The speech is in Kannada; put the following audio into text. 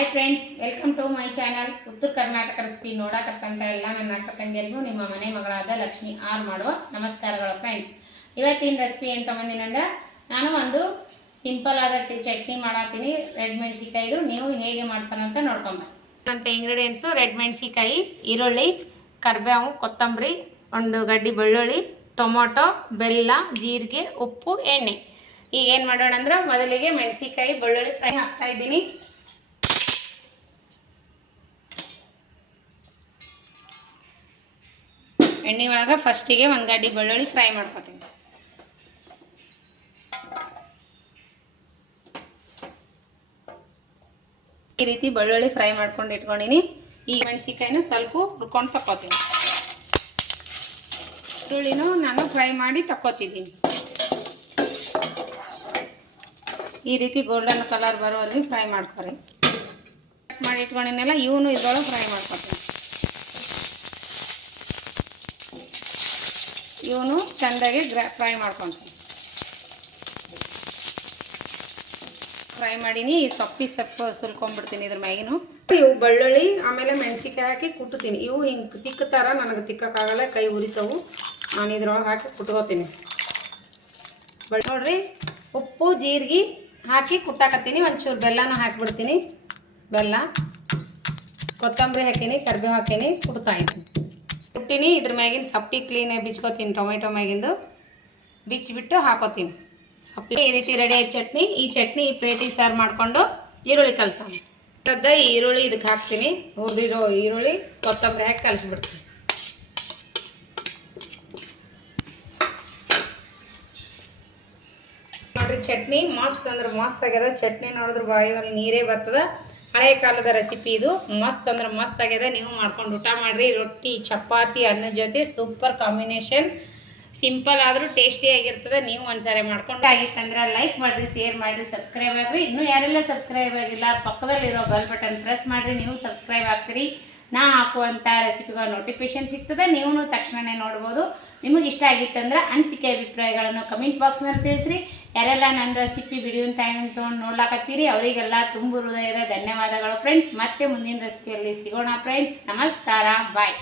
Hi friends, welcome to my channel. Uttara Karnataka recipe ನೋಡಕತ್ತಂತ ಎಲ್ಲ ನನ್ನ ಅಕ್ಕ ತಂಗಿಯರಿಗೂ ನಿಮ್ಮ ಮನೆ ಮಗಳಾದ ಲಕ್ಷ್ಮಿ ಆರ್ ಮಾಡುವ ನಮಸ್ಕಾರಗಳು. ಫ್ರೆಂಡ್ಸ್, ಇವತ್ತಿನ ರೆಸಿಪಿ ಏನು ತೊಗೊಂಡಿನಂದ್ರೆ ನಾನು ಒಂದು ಸಿಂಪಲ್ ಆದ ಚಟ್ನಿ ಮಾಡತ್ತೀನಿ. ರೆಡ್ ಮೆಣಸಿಕಾಯಿದು ನೀವು ಹೇಗೆ ಮಾಡ್ತಾರಂತ ನೋಡ್ಕೊಂಬ. ಅಂತ ಇಂಗ್ರೀಡಿಯೆಂಟ್ಸು: ರೆಡ್ ಮೆಣಸಿಕಾಯಿ, ಈರುಳ್ಳಿ, ಕರಿಬೇವು, ಕೊತ್ತಂಬರಿ, ಒಂದು ಗಡ್ಡಿ ಬೆಳ್ಳುಳ್ಳಿ, ಟೊಮೊಟೊ, ಬೆಲ್ಲ, ಜೀರಿಗೆ, ಉಪ್ಪು, ಎಣ್ಣೆ. ಈಗ ಏನು ಮಾಡೋಣ ಅಂದ್ರೆ ಮೊದಲಿಗೆ ಮೆಣಸಿಕಾಯಿ ಬೆಳ್ಳುಳ್ಳಿ ಫ್ರೈ ಹಾಕ್ತಾ ಇದ್ದೀನಿ. ಎಣ್ಣೆ ಒಳಗೆ ಫಸ್ಟಿಗೆ ಒಂದು ಗಡ್ಡಿ ಬೆಳ್ಳುಳ್ಳಿ ಫ್ರೈ ಮಾಡ್ಕೊತೀನಿ. ಈ ರೀತಿ ಬೆಳ್ಳುಳ್ಳಿ ಫ್ರೈ ಮಾಡ್ಕೊಂಡು ಇಟ್ಕೊಂಡಿನಿ. ಈ ಮೆಣಸಿಕಾಯಿನೂ ಸ್ವಲ್ಪ ಹುರ್ಕೊಂಡು ತಕ್ಕೋತೀನಿ. ಈರುಳ್ಳಿನೂ ನಾನು ಫ್ರೈ ಮಾಡಿ ತಕ್ಕೋತಿದ್ದೀನಿ. ಈ ರೀತಿ ಗೋಲ್ಡನ್ ಕಲರ್ ಬರೋವರೆಗೂ ಫ್ರೈ ಮಾಡ್ಕೊರಿ. ಕಟ್ ಮಾಡಿ ಇಟ್ಕೊಂಡಿನೆಲ್ಲ ಇವನು ಇದ್ರೊಳಗೆ ಫ್ರೈ ಮಾಡ್ಕೊತೀನಿ. ಇವನು ಚೆಂದಾಗಿ ಫ್ರೈ ಮಾಡ್ಕೊತೀನಿ. ಫ್ರೈ ಮಾಡೀನಿ. ಈ ಸೊಪ್ಪು ಸುಲ್ಕೊಂಡ್ಬಿಡ್ತೀನಿ ಇದ್ರ ಮ್ಯಾಗಿನು. ಇವು ಬೆಳ್ಳುಳ್ಳಿ ಆಮೇಲೆ ಮೆಣಸಿಕಾಯಿ ಹಾಕಿ ಕುಟ್ತೀನಿ. ಇವು ಹಿಂಗೆ ತಿಕ್ಕತ್ತಾರ, ನನಗೆ ತಿಕ್ಕೋಕ್ಕಾಗಲ್ಲ, ಕೈ ಉರಿತವು. ನಾನು ಇದ್ರೊಳಗೆ ಹಾಕಿ ಕುಟ್ಕೋತೀನಿ. ನೋಡ್ರಿ, ಉಪ್ಪು ಜೀರಿಗೆ ಹಾಕಿ ಕುಟ್ಟಾಕತ್ತೀನಿ. ಒಂಚೂರು ಬೆಲ್ಲನೂ ಹಾಕಿಬಿಡ್ತೀನಿ. ಬೆಲ್ಲ, ಕೊತ್ತಂಬರಿ ಹಾಕೀನಿ, ಕರಿಬೇವು ಹಾಕೀನಿ, ಕುಟ್ತಾ ಇದ್ದೀನಿ. ಕುಟ್ಟಿನಿ. ಇದ್ರ ಮ್ಯಾಗಿನ ಸಪ್ಪಿ ಕ್ಲೀನಾಗಿ ಬಿಚ್ಕೋತೀನಿ. ಟೊಮೆಟೊ ಮ್ಯಾಗಿಂದು ಬಿಚ್ಚಿಬಿಟ್ಟು ಹಾಕೋತೀನಿ ಸಪ್ಪಿ. ಈ ರೀತಿ ರೆಡಿ ಆಯ್ತು ಚಟ್ನಿ. ಈ ಚಟ್ನಿ ಈ ಪ್ಲೇಟಿಗೆ ಸರ್ವ್ ಮಾಡಿಕೊಂಡು ಈರುಳ್ಳಿ ಕಲಸೋಣ. ಈ ಈರುಳ್ಳಿ ಇದಕ್ಕೆ ಹಾಕ್ತೀನಿ. ಹುರಿದಿರೋ ಈರುಳ್ಳಿ, ಕೊತ್ತಂಬರಿ ಹಾಕಿ ಕಲಸಿಬಿಡ್ತೀನಿ. ನೋಡ್ರಿ, ಚಟ್ನಿ ಮಸ್ತ್ ಅಂದ್ರೆ ಮಸ್ತ್ ಆಗ್ಯದ. ಚಟ್ನಿ ನೋಡಿದ್ರೆ ಬಾಯಿನಲ್ಲಿ ನೀರೇ ಬರ್ತದ. ಹಳೆ ಕಾಲದ ರೆಸಿಪಿ ಇದು. ಮಸ್ತ್ ಅಂದ್ರೆ ಮಸ್ತ್ ಆಗ್ಯದ. ನೀವು ಮಾಡ್ಕೊಂಡು ಊಟ ಮಾಡಿರಿ. ರೊಟ್ಟಿ, ಚಪಾತಿ, ಅನ್ನದ ಜೊತೆ ಸೂಪರ್ ಕಾಂಬಿನೇಷನ್. ಸಿಂಪಲ್ ಆದರೂ ಟೇಸ್ಟಿಯಾಗಿರ್ತದೆ. ನೀವು ಒಂದ್ಸಾರಿ ಮಾಡ್ಕೊಂಡು ಆಗಿತ್ತಂದ್ರೆ ಲೈಕ್ ಮಾಡಿರಿ, ಶೇರ್ ಮಾಡಿರಿ, ಸಬ್ಸ್ಕ್ರೈಬ್ ಆಗಿರಿ. ಇನ್ನೂ ಯಾರೆಲ್ಲ ಸಬ್ಸ್ಕ್ರೈಬ್ ಆಗಿಲ್ಲ ಪಕ್ಕದಲ್ಲಿರೋ ಬೆಲ್ ಬಟನ್ ಪ್ರೆಸ್ ಮಾಡಿರಿ. ನೀವು ಸಬ್ಸ್ಕ್ರೈಬ್ ಆಗ್ತೀರಿ. ನಾ ಹಾಕುವಂಥ ರೆಸಿಪಿಗಳ ನೋಟಿಫಿಕೇಶನ್ ಸಿಗ್ತದೆ. ನೀವು ತಕ್ಷಣವೇ ನೋಡ್ಬೋದು. ನಿಮಗೆ ಇಷ್ಟ ಆಗಿತ್ತಂದ್ರೆ ಅನಿಸಿಕೆ ಅಭಿಪ್ರಾಯಗಳನ್ನು ಕಮೆಂಟ್ ಬಾಕ್ಸ್ನಲ್ಲಿ ತಿಳಿಸ್ರಿ. ಯಾರೆಲ್ಲ ನನ್ನ ರೆಸಿಪಿ ವಿಡಿಯೋನ ಟೈಮ್ ತೊಗೊಂಡು ನೋಡ್ಲಾಕತ್ತೀರಿ ಅವರಿಗೆಲ್ಲ ತುಂಬ ಹೃದಯದ ಧನ್ಯವಾದಗಳು ಫ್ರೆಂಡ್ಸ್. ಮತ್ತೆ ಮುಂದಿನ ರೆಸಿಪಿಯಲ್ಲಿ ಸಿಗೋಣ ಫ್ರೆಂಡ್ಸ್. ನಮಸ್ಕಾರ, ಬಾಯ್.